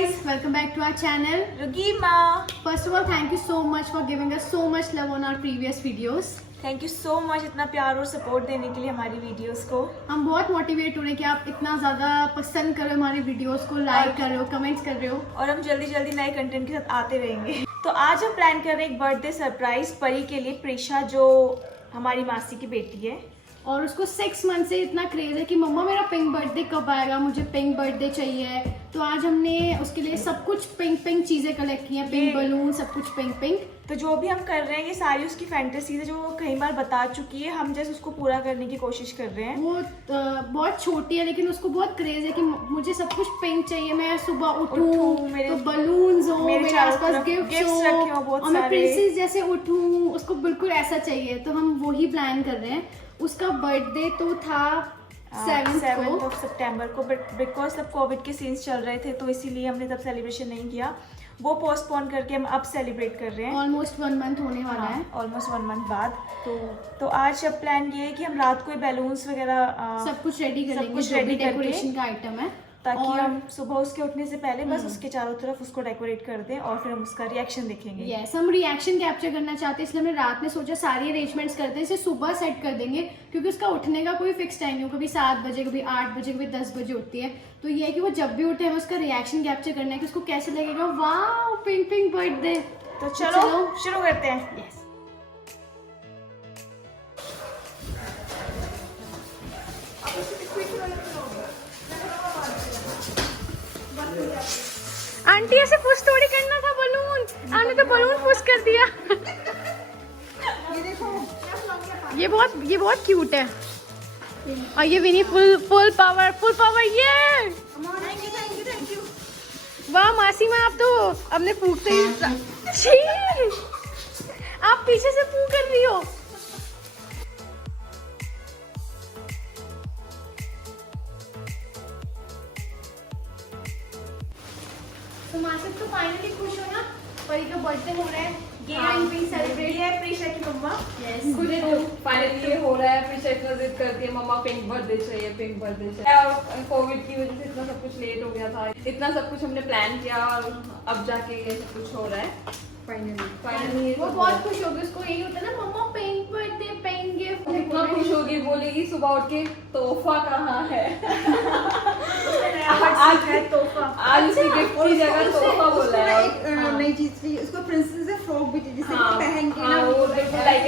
guys, welcome back to our channel. Rugima. First of all, thank you so much for giving us so much love on our previous videos. Thank you so much इतना प्यार और support देने के लिए हमारी videos को। हम बहुत मोटिवेट हो रहे हैं कि आप इतना ज़्यादा पसंद कर रहे हो हमारी वीडियोस को, लाइक कर रहे हो, कमेंट्स कर रहे हो और हम जल्दी जल्दी नए कंटेंट के साथ आते रहेंगे। तो आज हम प्लान कर रहे हैं एक बर्थडे सरप्राइज परी के लिए, प्रीशा जो हमारी मासी की बेटी है और उसको 6 मंथ से इतना क्रेज है कि मम्मा मेरा पिंक बर्थडे कब आएगा, मुझे पिंक बर्थडे चाहिए। तो आज हमने उसके लिए सब कुछ पिंक चीज़ें कलेक्ट की हैं, पिंक बलून, सब कुछ पिंक। तो जो भी हम कर रहे हैं ये सारी उसकी फैंटेसीज है जो वो कई बार बता चुकी है, हम जैसे उसको पूरा करने की कोशिश कर रहे हैं। वो बहुत छोटी है लेकिन उसको बहुत क्रेज है कि मुझे सब कुछ पिंक चाहिए, मैं सुबह उठूं तो बलून्स हो, मेरे आसपास गिफ्ट्स हो और मैं प्रिंसेस जैसे उठूं, उसको बिल्कुल ऐसा चाहिए। तो हम वही प्लान कर रहे हैं। उसका बर्थडे तो था 7 सितंबर को, बट बिकॉज सब कोविड के सीन्स चल रहे थे तो इसीलिए हमने तब सेलिब्रेशन नहीं किया, वो पोस्टपोन करके हम अब सेलिब्रेट कर रहे हैं। ऑलमोस्ट 1 मंथ होने वाला है, ऑलमोस्ट 1 मंथ बाद। तो आज अब प्लान ये है कि हम रात को बैलून्स वगैरह सब कुछ रेडी करेंगे, जो भी डेकोरेशन का आइटम है, ताकि हम सुबह उसके उठने से पहले बस उसके चारों तरफ उसको डेकोरेट कर दें और फिर हम उसका रिएक्शन देखेंगे। यस, हम रिएक्शन कैप्चर करना चाहते हैं, इसलिए हमने रात में सोचा सारी अरेंजमेंट्स करते हैं, इसे सुबह सेट कर देंगे क्योंकि उसका उठने का कोई फिक्स टाइम नहीं हो, कभी 7 बजे, कभी 8 बजे, कभी 10 बजे उठती है। तो ये है कि वो जब भी उठे हमें उसका रिएक्शन कैप्चर करना है कि उसको कैसे लगेगा, वाह पिंक बर्थडे। तो चलो शुरू करते हैं। यस। आंटी ऐसे पुश थोड़ी करना था बलून, आपने तो बलून पुश कर दिया। ये बहुत क्यूट है और ये विनी फुल पावर ये। वाह मासी माँ, आप तो अपने फूक से ही आप पीछे से फूक कर रही हो। तो मासिक तो फाइनली खुश हो ना, परी का बर्थडे हो रहा है, सेलिब्रेट है प्रीशा की मम्मा। यस, फाइनली ये हो रहा है। प्रीशा इतना जिद करती है मम्मा पिंक बर्थडे चाहिए। और कोविड की वजह से इतना सब कुछ लेट हो गया था, इतना सब कुछ हमने प्लान किया और अब जाके ये सब कुछ हो रहा है फाइनली। वो बहुत खुश होगी, उसको यही होता है ना मम्मा पिंक बर्थडे, पिंक गिफ्ट। इतना खुश होगी, बोलेगी सुबह उठ के तोहफा कहाँ है। आज उसकी गिफ्ट की जगह तोहफा बोला है। एक नई चीज थी, उसको प्रिंसेस से फ्रॉक भी थी जिसे पहन के ना वो बिल्कुल लाइक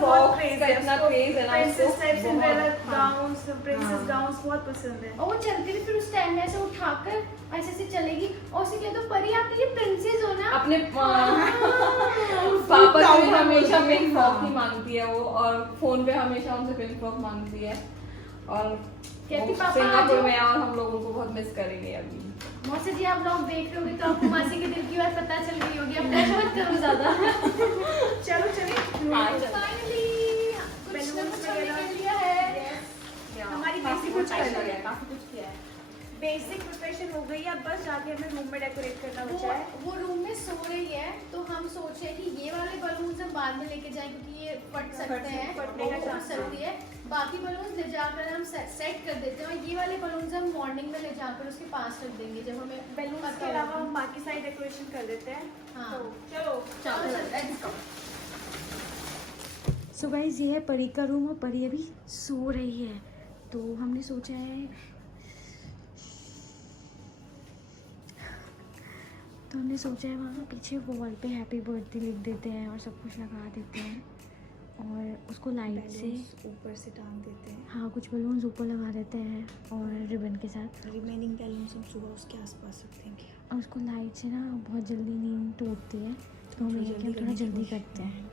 बहुत क्रेज है, इतना क्रेज है ना princess type Cinderella gowns, princess gowns बहुत पसंद है। और वो चलती थी, फिर उस स्टैंड ऐसे उठाकर ऐसे से चलेगी और उसे कहते तो परी आप ये प्रिंसेस हो ना। अपने पापा से हमेशा पिंक फ्रॉक ही मांगती है वो, और फोन पे हमेशा उनसे पिंक फ्रॉक मांगती है और कहती पापा सिंगापुर में और हम लोगों को बहुत मिस करेंगे अभी। मौसी जी आप लोग देख रहे होगे तो आपको मासी के दिल की बात पता चल गई होगी, अब प्रेशर मत करो ज्यादा। चलो चलिए फाइनली कुछ ना कुछ हमने कर लिया है, हमारी काफी कुछ किया है। बेसिक प्रिपरेशन हो गई है, अब बस जाके हमें रूम में डेकोरेट करना बचा है। वो रूम में सो रही है तो हम सोच रहे हैं कि ये वाले बलून्स हम बाद में लेके जाएं क्योंकि ये फट सकते हैं, फटने का चांस सकती है। बाकी बलून्स ले जाकर हम सेट कर देते हैं और ये वाले बलून्स हम मॉर्निंग में ले जाकर उसके पास रख देंगे जब हमें बैलून्स के अलावा हम बाकी सारी डेकोरेशन कर देते हैं। हाँ चलो सो गाइस ये है परी का रूम और परी अभी सो रही है, तो हमने सोचा है वहाँ पीछे वॉल पे हैप्पी बर्थडे लिख देते हैं और सब कुछ लगा देते हैं और उसको लाइट से ऊपर से टांग देते हैं। हाँ, कुछ बलून्स ऊपर लगा देते हैं और रिबन के साथ। रिमेनिंग बैलून्स हम सुबह उसके आसपास रख देंगे और उसको लाइट से ना बहुत जल्दी नींद टूटती है, तो हम ये थोड़ा जल्दी करते हैं।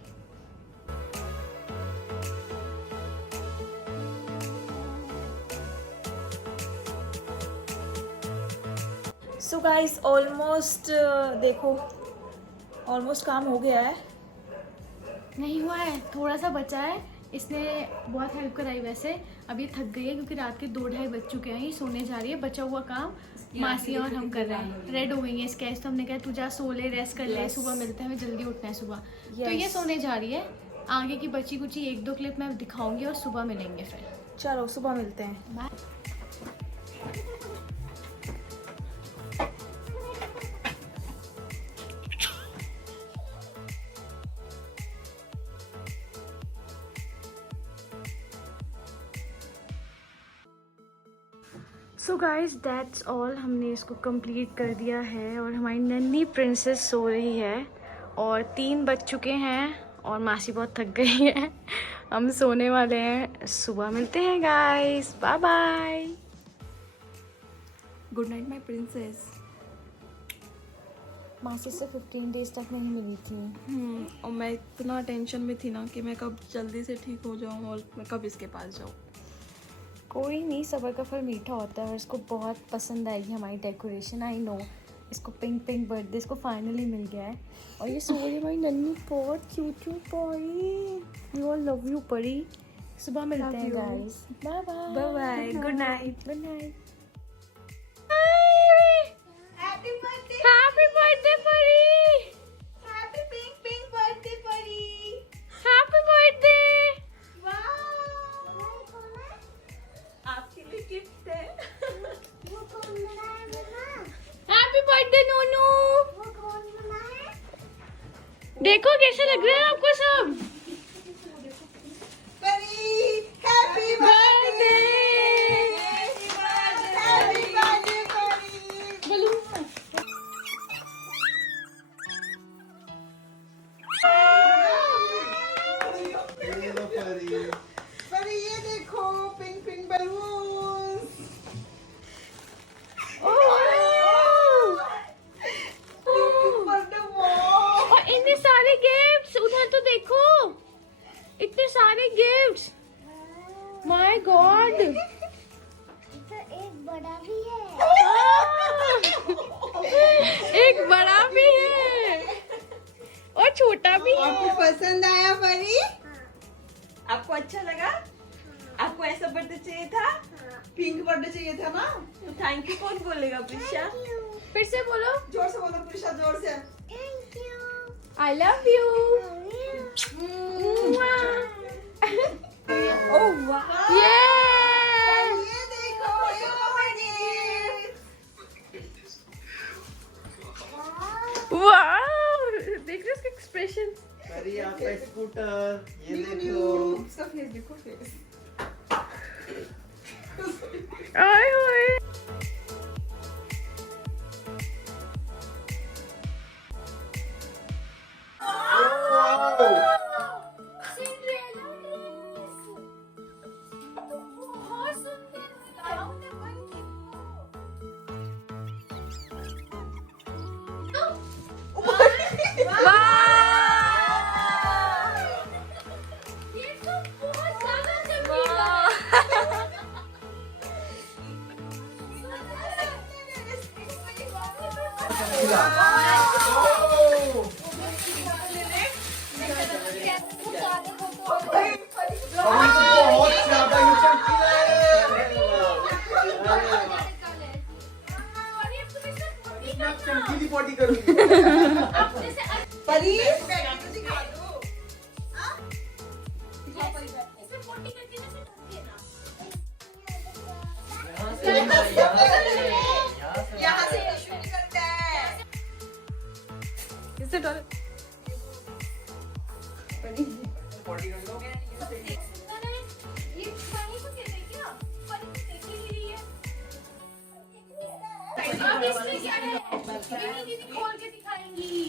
सो गाइस ऑलमोस्ट देखो ऑलमोस्ट काम हो गया है। नहीं हुआ है, थोड़ा सा बचा है, इसने बहुत हेल्प कराई। वैसे अब ये थक गई है क्योंकि रात के 2-2:30 बज चुके हैं, ये सोने जा रही है। बचा हुआ काम मासी और हम कर रहे हैं, रेड हो गई है इसके। तो हमने कहा तू जा सो ले, रेस्ट कर ले, सुबह मिलते हैं, हमें जल्दी उठना है सुबह। तो ये सोने जा रही है। आगे की बची कुची 1-2 क्लिप मैं दिखाऊंगी और सुबह मिलेंगे फिर। चलो सुबह मिलते हैं। Bye. So guys that's all, हमने इसको कंप्लीट कर दिया है और हमारी नन्ही प्रिंसेस सो रही है और 3 बज चुके हैं और मासी बहुत थक गई है। हम सोने वाले हैं, सुबह मिलते हैं guys, bye bye. Good night my princess. मासी से 15 डेज तक नहीं मिली थी। और मैं इतना टेंशन में थी ना कि मैं कब जल्दी से ठीक हो जाऊँ और मैं कब इसके पास जाऊँ। कोई नहीं, सब्र का फल मीठा होता है और इसको बहुत पसंद आएगी हमारी डेकोरेशन। आई नो, इसको पिंक पिंक बर्थडे इसको फाइनली मिल गया है। और ये सो रही है हमारी नन्ही बहुत क्यूट परी। यू ऑल लव यू परी। सुबह मिलते हैं guys, bye bye. Bye bye, good night. Good night. Happy birthday, happy birthday Pari. Happy pink pink birthday Pari. Happy birthday. वाह, आपके लिए गिफ्ट है। Happy birthday Nonu. देखो कैसे लग रहा है आपको सब। परी, हैप्पी बर्थडे। हैप्पी बर्थडे परी। परी ये देखो, पिंक पिंक बलून। और इतने सारे गिफ्ट्स, उधर तो देखो, इतने सारे गिफ्ट्स। माय गॉड, एक बड़ा भी है। एक बड़ा भी है और छोटा भी है। आपको पसंद आया परी? आपको अच्छा लगा? आपको ऐसा बर्थडे चाहिए था? पिंक बर्थडे चाहिए था ना? तो थैंक यू कौन बोलेगा प्रिशा? फिर से बोलो, जोर से बोलो प्रिशा, जोर से। Thank you. I love you. Oh वाह, ये ये देखो, ये वाह, देख रहे हो उसके एक्सप्रेशन। अरे आपका स्कूटर, ये न्यू देखो। उसका फेस देखो, फेस। आए होए। बहुत ज्यादा यूट्यूब चमकीली पॉटी करूंगी। परी यहाँ से टिश्यू निकलता है। किससे डर?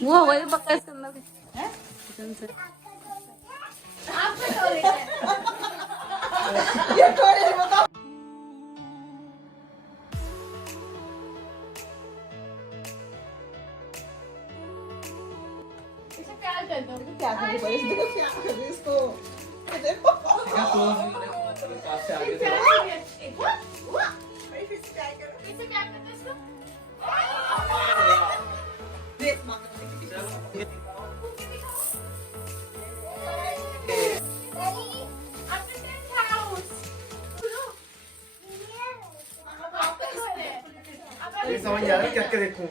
वो वही पक्का इसके अंदर ये टॉयलेट बताओ। इसे प्यार कर दो। क्या कर रही है? देखो क्या कर रही है इसको। ये देखो। परी फिर से ट्राई करो। इसे क्या करते हैं इसको? ड्रेस मांगो। समझ आ रहा है क्या क्या देखूं।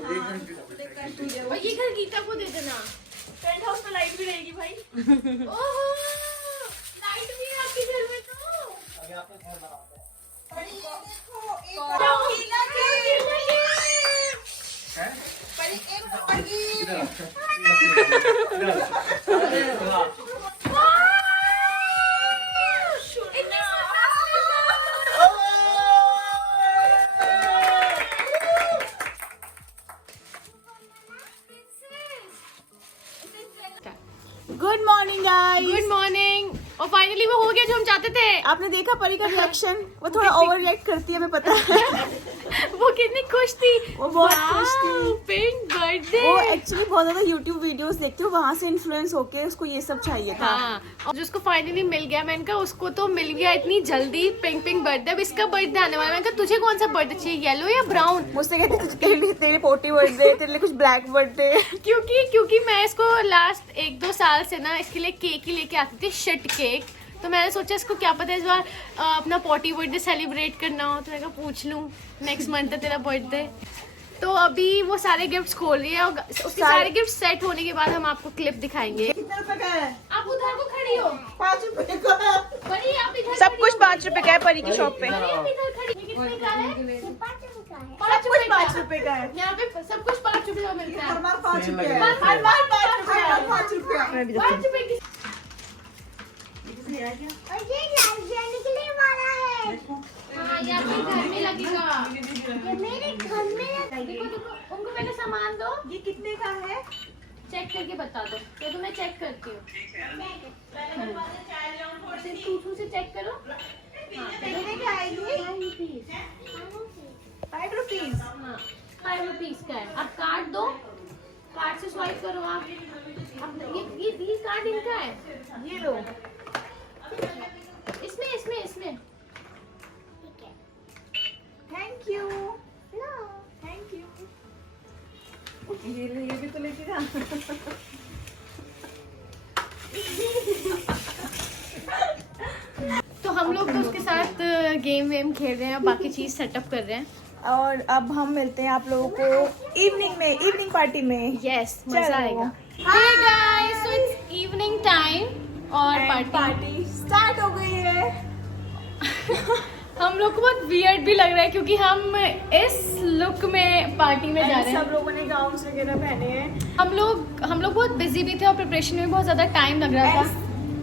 और ये घर गीता को दे देना। टेंट हाउस में लाइट भी रहेगी भाई। ओहो, लाइट भी है आपके घर में तो। परी ये देखो, एक चमकीला गिफ्ट। परी एक और gift. Good morning guys. Good morning. और फाइनली वो हो गया जो हम चाहते थे। आपने देखा परी का रिएक्शन? वो थोड़ा ओवर रिएक्ट करती है, हमें पता है। वो कितनी खुश थी। वो बहुत खुश थी। Pink birthday. वो एक्चुअली बहुत ज्यादा यूट्यूब वीडियोस देखती है, वहाँ से इन्फ्लुएंस होके उसको ये सब चाहिए था। हाँ, और जिसको फाइनली मिल गया, मैंने कहा उसको तो मिल गया इतनी जल्दी पिंक पिंक बर्थडे। अब इसका बर्थडे आने वाला है। मैंने कहा तुझे कौन सा बर्थडे चाहिए, येलो या ब्राउन? मुझसे कहते तेरे पोटी बर्थडे, तेरे लिए कुछ ब्लैक बर्थडे। क्योंकि मैं इसको लास्ट 1-2 साल से ना इसके लिए केक ही लेके आती थी, शिट केक। तो मैंने सोचा इसको क्या पता इस बार अपना पॉटी बर्थडे सेलिब्रेट करना हो, तो मैंने कहा पूछ लूँ। नेक्स्ट मंथ है तेरा बर्थडे। तो अभी वो सारे गिफ्ट्स खोल रही है और उसके सारे गिफ्ट सेट होने के बाद हम आपको क्लिप दिखाएंगे। कितने रुपए का है? आप उधर को खड़ी हो। 5 रुपए का है। परी आप इधर सब कुछ 5 रुपए का है परी की शॉप पे। आप इधर खड़ी। ये कितने का है? 5 रुपए का है। 5 रुपए 5 रुपए का है। यहाँ पे सब कुछ 5 रुपए का मिलता है। हर बार 5 रुपए Same है। लग हर बार 5 रुपए है। 5 रुपए है। 5 रुपए की। और ये लाइट निकलने वाला है। हाँ, ये आपके घर में लगेगा। ये मेरे घर में है। देखो देखो, उनको पहले सामान दो, ये कितने का है? चेक करके बता दो। तो मैं चेक करती हूँ। टूटू से चेक करो। कितने का है ये? 5 रुपीज। हाँ, 5 रुपीज का है। आप कार्ड दो, कार्ड से स्वाइप करो आप। अब ये कार्ड इनका है। ये लो। इसमें थैंक यू। Thank you. ये भी तो लेके जा। तो हम लोग तो उसके साथ गेम वेम खेल रहे हैं और बाकी चीज सेटअप कर रहे हैं। और अब हम मिलते हैं आप लोगों को इवनिंग पार्टी में। यस, मजा चलो। आएगा। Hey guys, so it's evening time और पार्टी स्टार्ट हो गई है। हम लोग को बहुत वियर्ड भी लग रहा है क्योंकि हम इस लुक में पार्टी में जा रहे हैं। सब लोगों ने गाउन्स वगैरह पहने हैं। हम लोग बहुत बिजी भी थे और प्रिपरेशन में बहुत ज्यादा टाइम लग रहा था।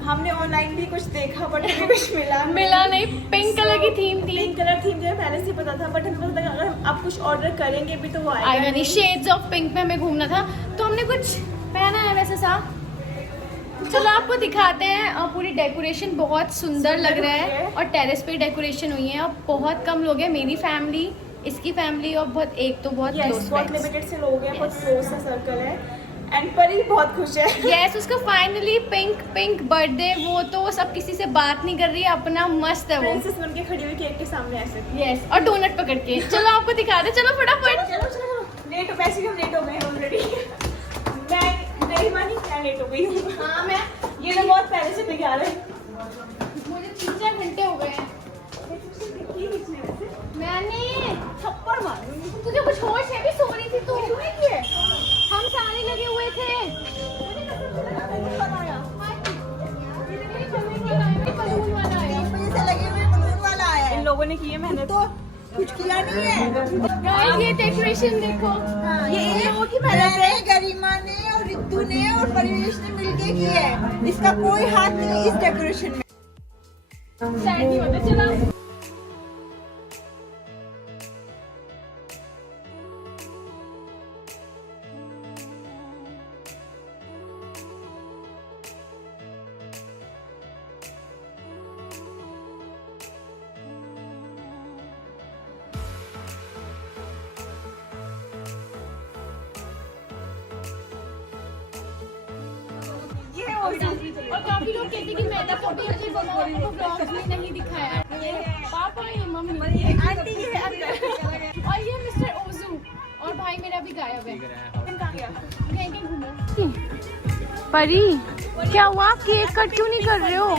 हमने ऑनलाइन भी कुछ देखा बट हमें कुछ मिला नहीं। पिंक कलर की थीम थी। पिंक कलर थीम जो पहले से पता था, बट हमें पता था अगर आप कुछ ऑर्डर करेंगे भी तो वो आएगा नहीं। शेड्स ऑफ पिंक में हमें घूमना था, तो हमने कुछ पहना है वैसे सा। चलो आपको दिखाते हैं। और पूरी डेकोरेशन बहुत सुंदर लग रहा है और टेरेस पे डेकोरेशन हुई है। और बहुत कम लोग हैं, मेरी फैमिली, इसकी फैमिली और बहुत बहुत बहुत क्लोज लिमिटेड से लोग हैं, बहुत क्लोज सा सर्कल है। एंड परी बहुत खुश है। यस, उसका फाइनली पिंक बर्थडे। वो तो सब किसी से बात नहीं कर रही है, अपना मस्त है वो। प्रिंसेस बन के खड़ी हुई केक के सामने ऐसे। यस, और डोनट पकड़ के। चलो आपको दिखा दे, चलो फटाफट। चलो लेट हो, वैसे भी हम लेट हो गए हैं ऑलरेडी। मैं मानी क्या लेट हो गई हूँ। हाँ, मैं ये लोग बहुत पहले से तैयार है। मुझे 3-4 घंटे हो गए हैं। मैंने थप्पड़ मारूंगी। तुझे कुछ होश है? भी सो रही थी तू। तूने किया? हम सारे लगे हुए थे। बलून वाला आया। इन लोगों ने की है मेहनत। तो कुछ किया नहीं है। गाइस, ये डेकोरेशन देखो। ये इन लोगों की मेहनत है। गरिमा ने और रितु ने और परिवेश ने मिलके की है। इसका कोई हाथ नहीं इस डेकोरेशन में। शायद नहीं होता। चलो और काफी लोग कहते हैं कि मैदा कभी अपने ब्लॉग्स में नहीं दिखाया है। पापा, ये मम्मी, आंटी ये अंदर। और ये मिस्टर ओजू। और भाई मेरा भी गायब है। कहीं घूमो। परी, क्या हुआ? केक कट क्यों नहीं कर रहे हो?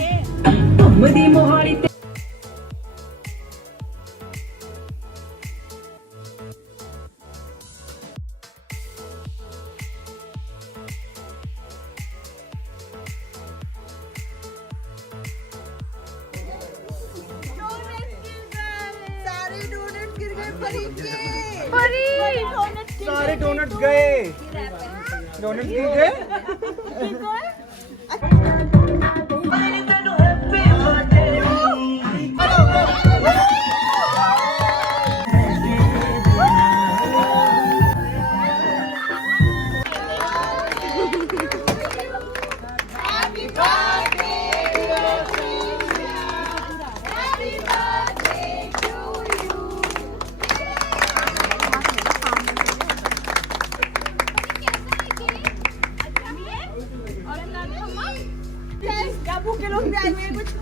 सारे डोनट गिर गए परी के। परी, सारे डोनट गए। डोनट गिर गए।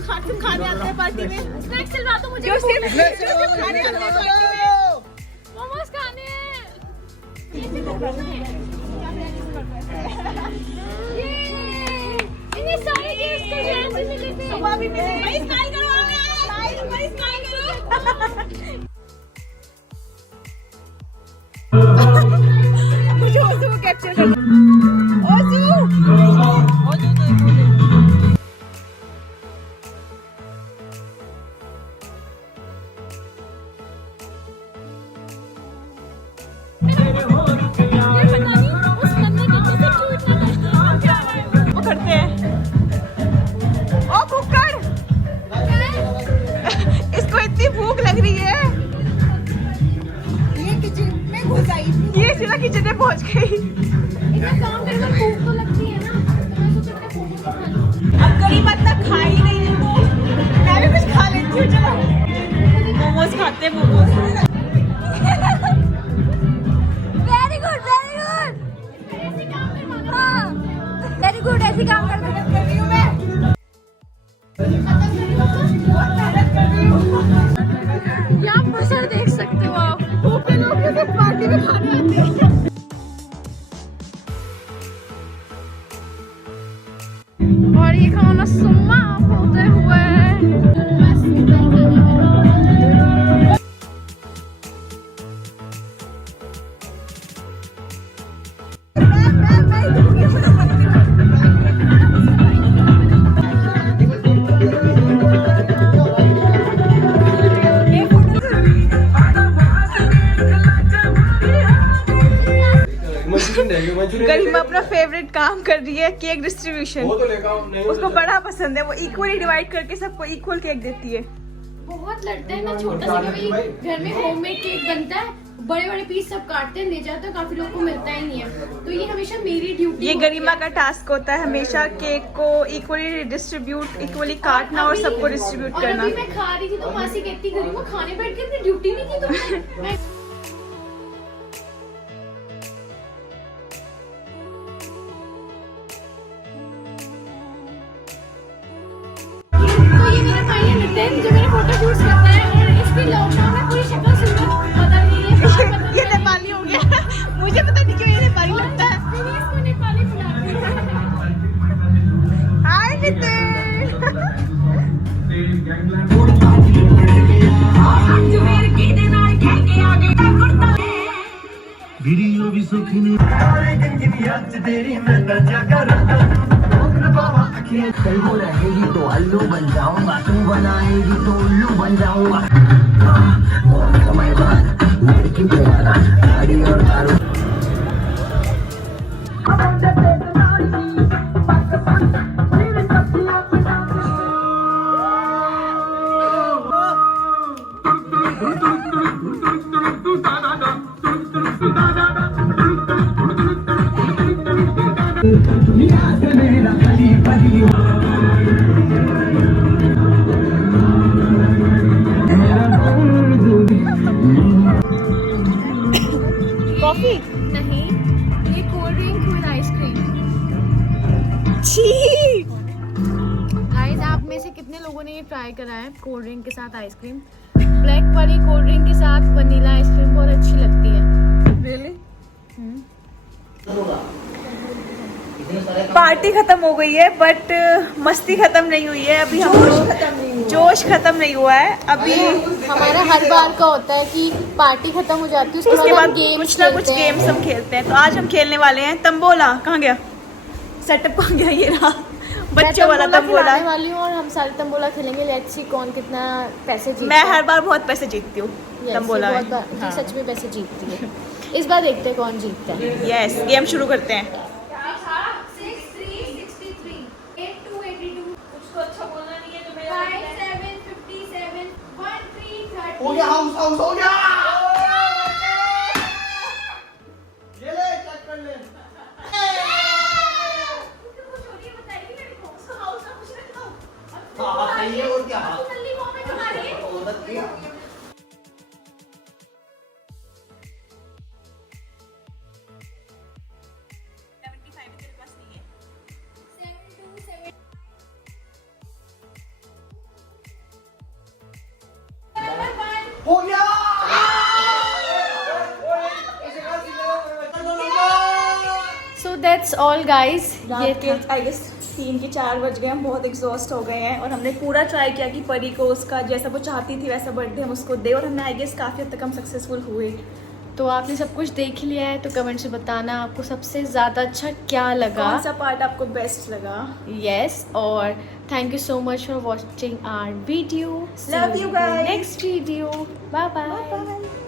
खाने आते हैं पार्टी में। स्नैक्स दिलवा दो मुझे, जो सिर्फ खाने आते हैं पार्टी में। मोमोज खाने हैं। ये इन्हें सारे गिफ्ट्स को ध्यान से मिले थे। सुबह भी मिले। भाई स्माइल करो, भाई स्माइल करो। मुझे ओजू को कैप्चर करना। ओजू वो करते हैं। ओ कुकर, इसको इतनी भूख लग रही है, ये किचन में घुस आई। ये सीधा किचन में पहुंच गई। इतना काम करके भूख तो लगती है ना, तो मैं सोचा मैं मोमोज खा लूं। अब गरीब इतना खा ही नहीं है तो मैं भी कुछ खा लेती हूँ। चलो मोमोज खाते हैं, मोमोज। वेरी गुड हाँ वेरी गुड, ऐसे काम कर दो। यहाँ पर देख सकते हो आप। पार्टी में खाने आते हैं। और ये खाना समाप्त होते हुए गरिमा अपना फेवरेट काम कर रही है, केक डिस्ट्रीब्यूशन। उसको बड़ा पसंद है, वो इक्वली डिवाइड करके सबको इक्वल केक देती है। बहुत लड़ते हैं ना, छोटा सा कभी घर में होममेड केक बनता है, बड़े बड़े पीस सब काटते हैं ले जाते हैं, काफी लोगों को मिलता ही नहीं है, तो ये हमेशा मेरी ड्यूटी। ये गरिमा का टास्क होता है हमेशा केक को इक्वली डिस्ट्रीब्यूट, इक्वली काटना और सबको डिस्ट्रीब्यूट और करना। अभी मैं खा रही थी तो मासी कहती गरिमा खाने बैठ के अपनी ड्यूटी नहीं की तुमने। मैं तो ये मेरा भाई है नितिन, जो मेरे फोटो शूट्स करता है, और इसकी लॉकडाउन में पूरी शक्ल सुंदर बदल गई है। ये नेपाली हो गया। मुझे पता नहीं क्यों ये नेपाली लगता है। मैंने इसको नेपाली बुलाती हूँ। हाय नितिन। वीडियो भी सुखी नहीं तेरी मैं क्या कर कहीं हो रहेगी तो अल्लू बन जाऊंगा, तू बनाएगी तो उल्लू बन जाऊंगा। बहुत समय बाद लड़की को आना गाड़ी और दारू। कॉफी नहीं, ये कोल्ड ड्रिंक विद आइसक्रीम। छी। गाइस, आप में से कितने लोगों ने ये ट्राई करा है कोल्ड ड्रिंक के साथ आइसक्रीम? ब्लैक वाली कोल्ड ड्रिंक के साथ वनीला आइसक्रीम बहुत अच्छी लगती है। रियली? पार्टी खत्म हो गई है बट मस्ती खत्म नहीं हुई है अभी। हम जोश खत्म नहीं हुआ है अभी। हमारा हर बार का होता है कि पार्टी खत्म हो जाती है, उसके बाद गेम्स कुछ ना कुछ गेम्स हम खेलते हैं। तो आज हम खेलने वाले हैं तंबोला। कहाँ गया सेटअप? कहाँ गया? ये रहा बच्चों वाला तंबोला वाली हूँ और हम सारे तंबोला खेलेंगे। लेट्स सी कौन कितना पैसे जीतता मैं है। हर बार बहुत पैसे जीतती हूँ तंबोला में। ये सच में पैसे जीतती है। इस बार देखते हैं कौन जीतता है। यस, गेम शुरू करते हैं। हो गया, हाउस हो गया। ये ले चेक कर ले। हाँ सही है और क्या। So that's all guys. ये रात के आई गेस 3 के 4 बज गए, हम बहुत एग्जॉस्ट हो गए हैं और हमने पूरा ट्राई किया कि परी को उसका जैसा वो चाहती थी वैसा बर्थडे हम उसको दे, और हमने आई गेस काफ़ी हद तक हम सक्सेसफुल हुए। तो आपने सब कुछ देख ही लिया है, तो कमेंट से बताना आपको सबसे ज़्यादा अच्छा क्या लगा, कौन सा पार्ट आपको बेस्ट लगा। यस, और thank you so much for watching our video. Love you guys. Next video, bye bye. Bye.